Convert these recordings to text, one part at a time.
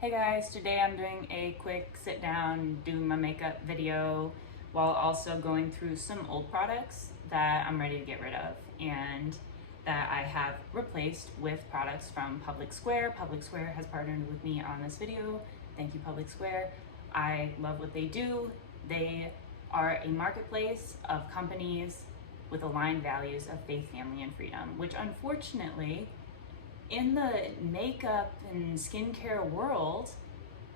Hey guys, today I'm doing a quick sit down, doing my makeup video while also going through some old products that I'm ready to get rid of and that I have replaced with products from PublicSquare. PublicSquare has partnered with me on this video. Thank you, PublicSquare. I love what they do. They are a marketplace of companies with aligned values of faith, family, and freedom, which unfortunately in the makeup and skincare world,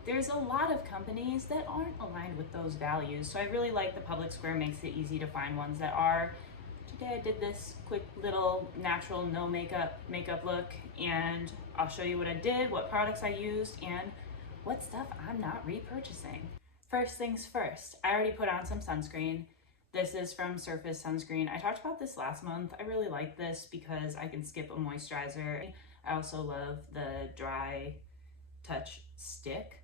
there's a lot of companies that aren't aligned with those values. So I really like the PublicSquare, makes it easy to find ones that are. Today I did this quick little natural no makeup look, and I'll show you what I did, what products I used, and what stuff I'm not repurchasing. First things first, I already put on some sunscreen. This is from Surface Sunscreen. I talked about this last month. I really like this because I can skip a moisturizer. I also love the Dry Touch Stick.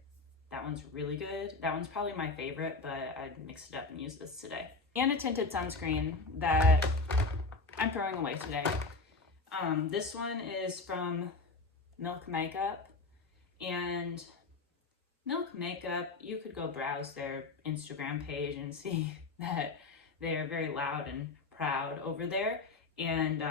That one's really good. That one's probably my favorite, but I mixed it up and used this today. And a tinted sunscreen that I'm throwing away today. This one is from Milk Makeup. And Milk Makeup, you could go browse their Instagram page and see that they are very loud and proud over there. And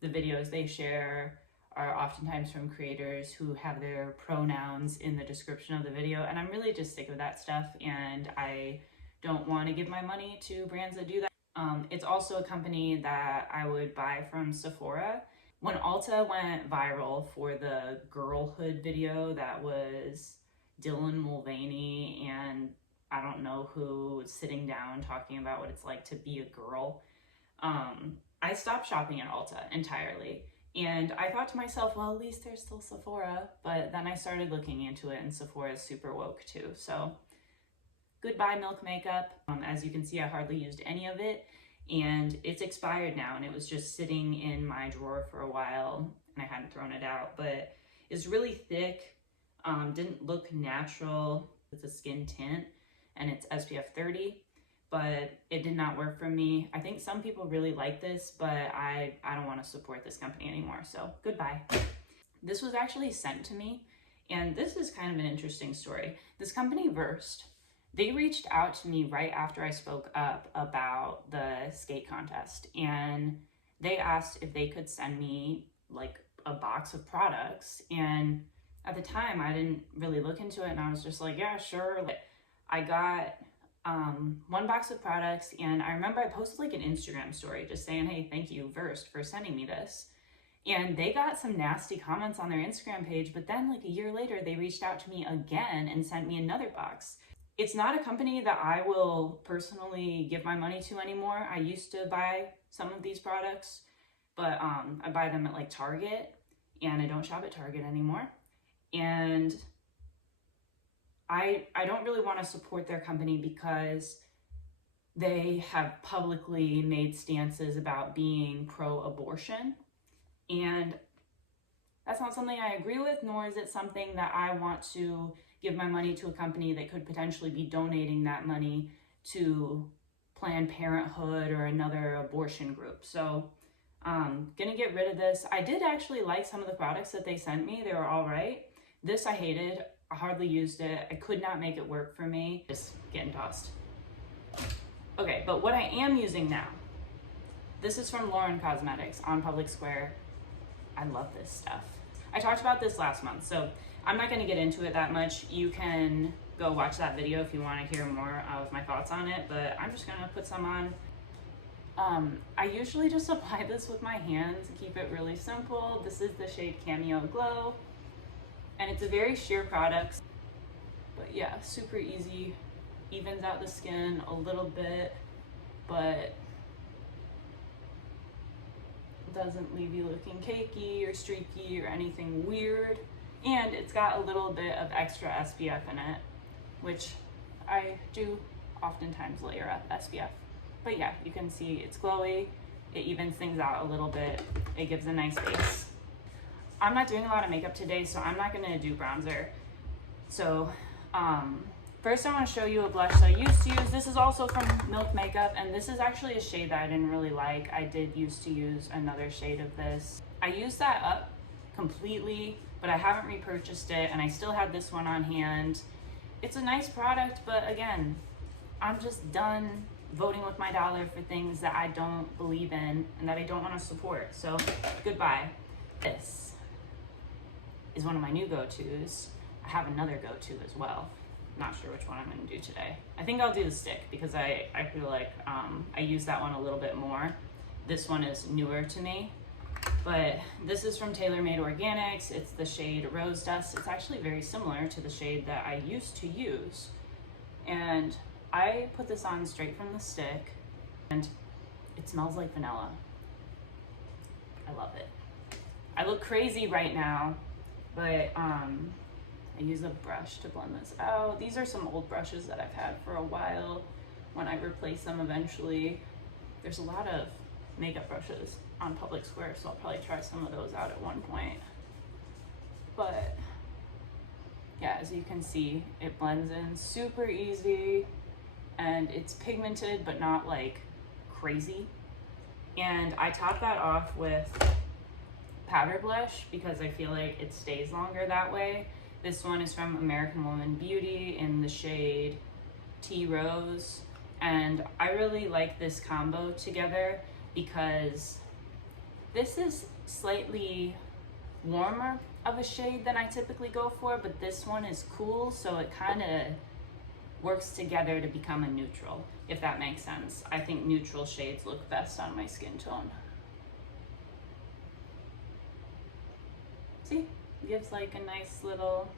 the videos they share are oftentimes from creators who have their pronouns in the description of the video, and I'm really just sick of that stuff, and I don't want to give my money to brands that do that. It's also a company that I would buy from Sephora. When Ulta went viral for the girlhood video that was Dylan Mulvaney and I don't know who sitting down talking about what it's like to be a girl, I stopped shopping at Ulta entirely. And I thought to myself, well, at least there's still Sephora. But then I started looking into it, and Sephora is super woke too. So goodbye, Milk Makeup. As you can see, I hardly used any of it, and it's expired now, and it was just sitting in my drawer for a while, and I hadn't thrown it out. But it's really thick, didn't look natural. It's a skin tint, and it's SPF 30. But it did not work for me. I think some people really like this, but I don't want to support this company anymore, so goodbye. This was actually sent to me, and this is kind of an interesting story. This company, Versed, they reached out to me right after I spoke up about the skate contest, and they asked if they could send me like a box of products, and at the time I didn't really look into it, and I was just like, yeah, sure. I got one box of products, and I remember I posted like an Instagram story just saying, hey, thank you, Versed, for sending me this. And they got some nasty comments on their Instagram page, but then like a year later, they reached out to me again and sent me another box. It's not a company that I will personally give my money to anymore. I used to buy some of these products, but I buy them at like Target, and I don't shop at Target anymore. And I don't really want to support their company because they have publicly made stances about being pro-abortion, and that's not something I agree with, nor is it something that I want to give my money to a company that could potentially be donating that money to Planned Parenthood or another abortion group. So gonna get rid of this. I did actually like some of the products that they sent me. They were all right. This I hated. I hardly used it. I could not make it work for me. Just getting tossed. Okay, but what I am using now, this is from Loren Cosmetics on PublicSquare. I love this stuff. I talked about this last month, so I'm not gonna get into it that much. You can go watch that video if you wanna hear more of my thoughts on it, but I'm just gonna put some on. I usually just apply this with my hands and keep it really simple. This is the shade Cameo Glow. And it's a very sheer product, but yeah, super easy, evens out the skin a little bit, but doesn't leave you looking cakey or streaky or anything weird. And it's got a little bit of extra SPF in it, which I do oftentimes layer up SPF. But yeah, you can see it's glowy, it evens things out a little bit, it gives a nice base. I'm not doing a lot of makeup today, so I'm not gonna do bronzer. So first I wanna show you a blush that I used to use. This is also from Milk Makeup, and this is actually a shade that I didn't really like. I did used to use another shade of this. I used that up completely but I haven't repurchased it, and I still have this one on hand. It's a nice product, but again, I'm just done voting with my dollar for things that I don't believe in and that I don't want to support. So goodbye. This is one of my new go-tos. I have another go-to as well. Not sure which one I'm going to do today. I think I'll do the stick because I feel like I use that one a little bit more. This one is newer to me, but this is from TaylorMade Organics. It's the shade Rose Dust. It's actually very similar to the shade that I used to use. And I put this on straight from the stick, and it smells like vanilla. I love it. I look crazy right now, but I use a brush to blend this out. These are some old brushes that I've had for a while. When I replace them eventually, there's a lot of makeup brushes on PublicSquare, so I'll probably try some of those out at one point. But yeah, as you can see, it blends in super easy, and it's pigmented but not like crazy. And I top that off with powder blush because I feel like it stays longer that way. This one is from American Woman Beauty in the shade Tea Rose, and I really like this combo together because this is slightly warmer of a shade than I typically go for, but this one is cool, so it kind of works together to become a neutral, if that makes sense. I think neutral shades look best on my skin tone. See? Gives like a nice little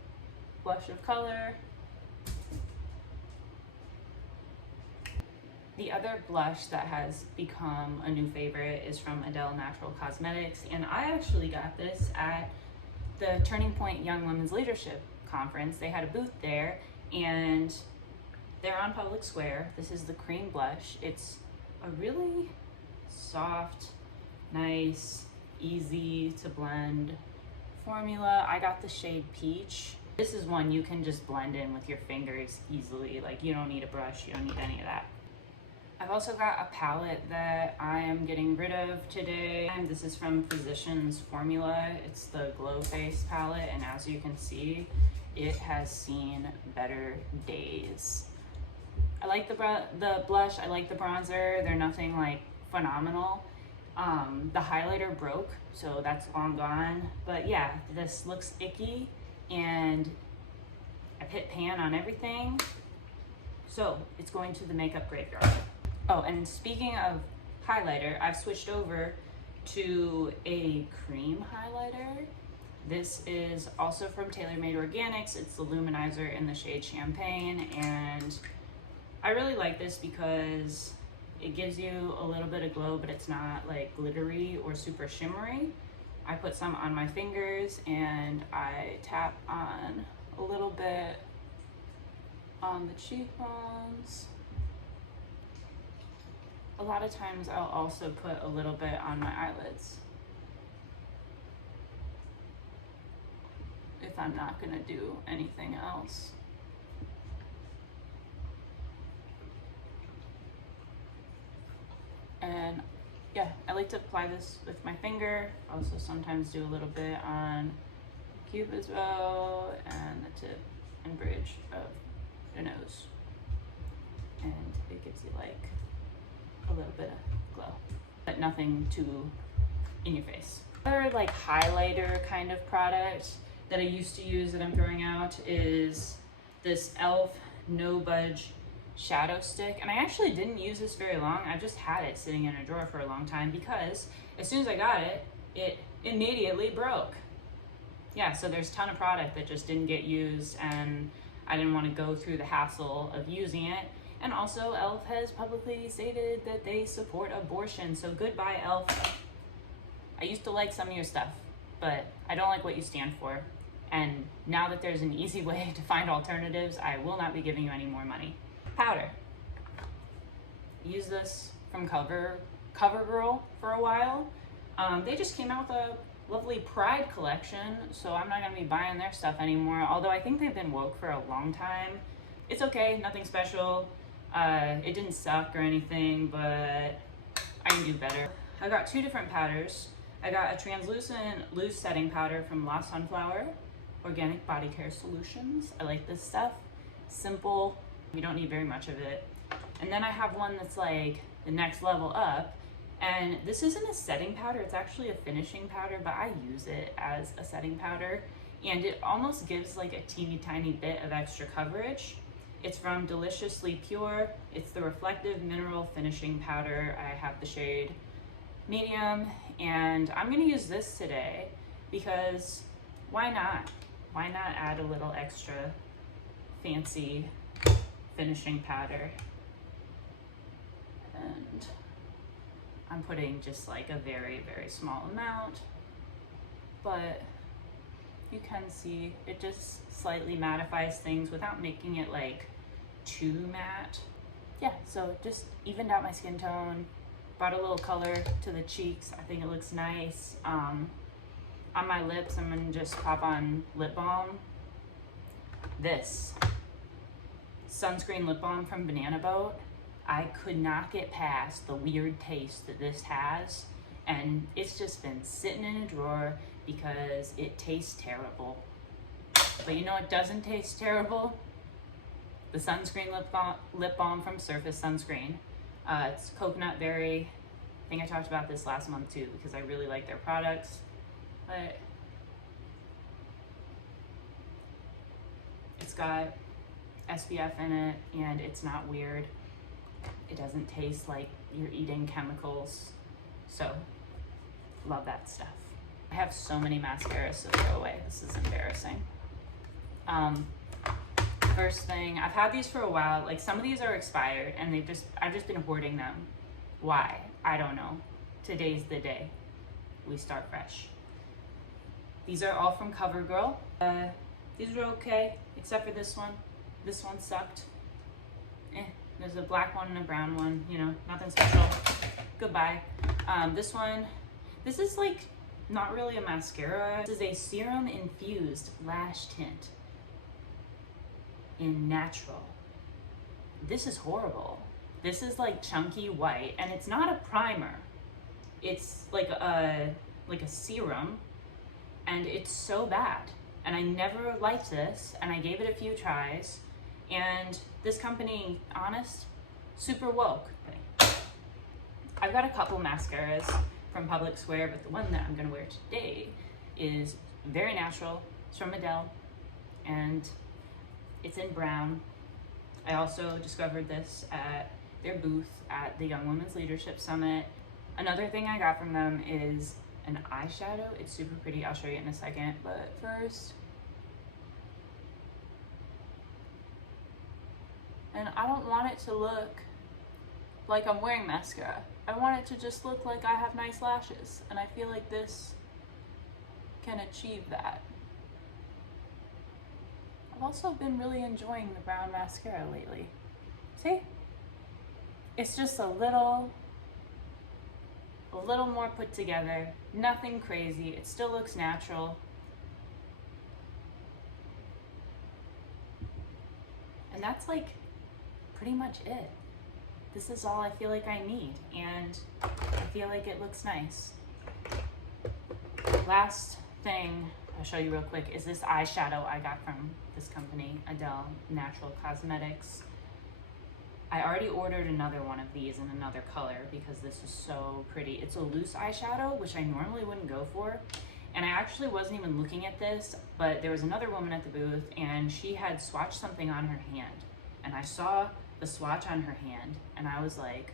blush of color. The other blush that has become a new favorite is from Loren Cosmetics, and I actually got this at the Turning Point Young Women's Leadership Conference. They had a booth there, and they're on PublicSquare. This is the cream blush. It's a really soft, nice, easy to blend formula. I got the shade Peach. This is one you can just blend in with your fingers easily. Like, you don't need a brush, you don't need any of that. I've also got a palette that I am getting rid of today. And this is from Physicians Formula. It's the Glow Face palette, and as you can see, it has seen better days. I like the blush, I like the bronzer. They're nothing like phenomenal. The highlighter broke, so that's long gone. But yeah, this looks icky, and I've hit pan on everything, so it's going to the makeup graveyard. Oh, and speaking of highlighter, I've switched over to a cream highlighter. This is also from TaylorMade Organics. It's the Luminizer in the shade Champagne, and I really like this because it gives you a little bit of glow, but it's not like glittery or super shimmery. I put some on my fingers, and I tap on a little bit on the cheekbones. A lot of times I'll also put a little bit on my eyelids if I'm not gonna do anything else. And yeah, I like to apply this with my finger. Also sometimes do a little bit on the cube as well, and the tip and bridge of the nose. And it gives you like a little bit of glow, but nothing too in your face. Another like highlighter kind of product that I used to use that I'm throwing out is this e.l.f. No Budge shadow stick, and I actually didn't use this very long. I just had it sitting in a drawer for a long time because as soon as I got it, it immediately broke. Yeah, so there's a ton of product that just didn't get used, and I didn't want to go through the hassle of using it. And also, e.l.f. has publicly stated that they support abortion, so goodbye, e.l.f. I used to like some of your stuff, but I don't like what you stand for. And now that there's an easy way to find alternatives, I will not be giving you any more money. Powder. Use this from CoverGirl for a while. They just came out with a lovely Pride collection, so I'm not gonna be buying their stuff anymore, although I think they've been woke for a long time. It's okay, nothing special. It didn't suck or anything, but I can do better. I got two different powders. I got a translucent loose setting powder from La Sunflower Organic Body Care Solutions. I like this stuff. Simple, you don't need very much of it. And then I have one that's like the next level up. And this isn't a setting powder, it's actually a finishing powder, but I use it as a setting powder. And it almost gives like a teeny tiny bit of extra coverage. It's from Deliciously Pure. It's the Reflective Mineral Finishing Powder. I have the shade medium, and I'm gonna use this today because why not? Why not add a little extra fancy finishing powder? And I'm putting just like a very, very small amount, but you can see it just slightly mattifies things without making it like too matte. Yeah, so it just evened out my skin tone, brought a little color to the cheeks. I think it looks nice. On my lips, I'm gonna just pop on lip balm. This Sunscreen lip balm from Banana Boat. I could not get past the weird taste that this has, and it's just been sitting in a drawer because it tastes terrible. But you know what doesn't taste terrible? The Sunscreen lip balm from Surface Sunscreen. It's coconut berry. I think I talked about this last month too because I really like their products. But it's got SPF in it and it's not weird. It doesn't taste like you're eating chemicals. So, love that stuff. I have so many mascaras to throw away. This is embarrassing. First thing, I've had these for a while. Like some of these are expired and I've just been hoarding them. Why? I don't know. Today's the day. We start fresh. These are all from CoverGirl. These are okay, except for this one. This one sucked. There's a black one and a brown one, you know, nothing special. Goodbye. This is like not really a mascara. This is a serum infused lash tint in natural. This is horrible. This is like chunky white and it's not a primer. It's like a serum and it's so bad. And I never liked this and I gave it a few tries. And this company, honest, super woke. I've got a couple mascaras from PublicSquare, but the one that I'm gonna wear today is very natural. It's from Adele, and it's in brown. I also discovered this at their booth at the Young Women's Leadership Summit. Another thing I got from them is an eyeshadow. It's super pretty, I'll show you in a second, but first, and I don't want it to look like I'm wearing mascara. I want it to just look like I have nice lashes. And I feel like this can achieve that. I've also been really enjoying the brown mascara lately. See? It's just a little more put together. Nothing crazy. It still looks natural. And that's like pretty much it. This is all I feel like I need, and I feel like it looks nice. Last thing I'll show you real quick is this eyeshadow I got from this company, Adele Natural Cosmetics. I already ordered another one of these in another color because this is so pretty. It's a loose eyeshadow, which I normally wouldn't go for. And I actually wasn't even looking at this, but there was another woman at the booth and she had swatched something on her hand. And I saw the swatch on her hand and I was like,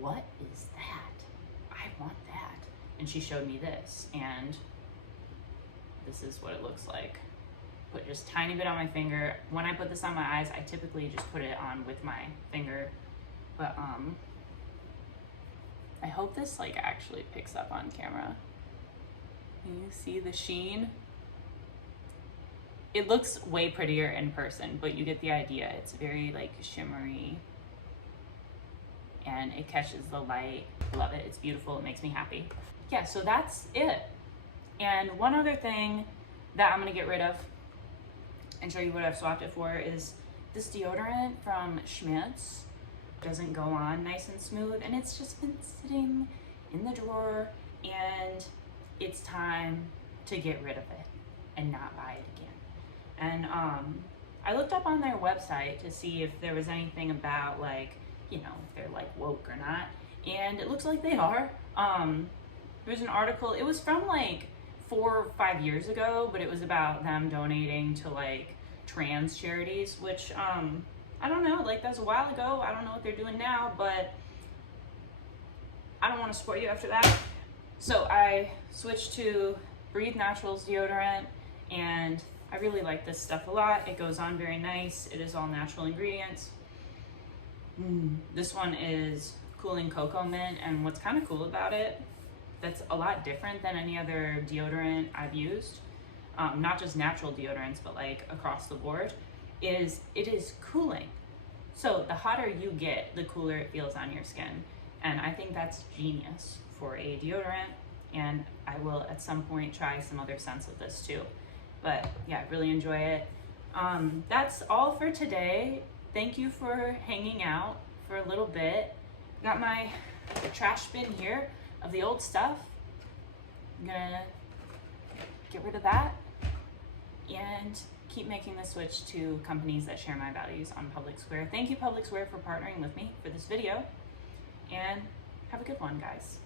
what is that? I want that. And she showed me this, and this is what it looks like. Put just a tiny bit on my finger. When I put this on my eyes, I typically just put it on with my finger. But I hope this like actually picks up on camera. Can you see the sheen? It looks way prettier in person, but you get the idea. It's very like shimmery and it catches the light. Love it, it's beautiful, it makes me happy. Yeah, so that's it. And one other thing that I'm gonna get rid of and show you what I've swapped it for is this deodorant from Schmidt's. It doesn't go on nice and smooth, and it's just been sitting in the drawer and it's time to get rid of it and not buy it again. And I looked up on their website to see if there was anything about, like, you know, if they're like woke or not, and it looks like they are. There's an article, it was from like 4 or 5 years ago, but it was about them donating to like trans charities, which I don't know, like that was a while ago. I don't know what they're doing now, but I don't want to support you after that. So I switched to Breathe Naturals deodorant, and I really like this stuff a lot. It goes on very nice. It is all natural ingredients. This one is cooling cocoa mint, and what's kind of cool about it, that's a lot different than any other deodorant I've used, not just natural deodorants, but like across the board, is it is cooling. So the hotter you get, the cooler it feels on your skin. And I think that's genius for a deodorant, and I will at some point try some other scents of this too. But yeah, I really enjoy it. That's all for today. Thank you for hanging out for a little bit. Got my trash bin here of the old stuff. I'm gonna get rid of that and keep making the switch to companies that share my values on PublicSquare. Thank you, PublicSquare, for partnering with me for this video, and have a good one, guys.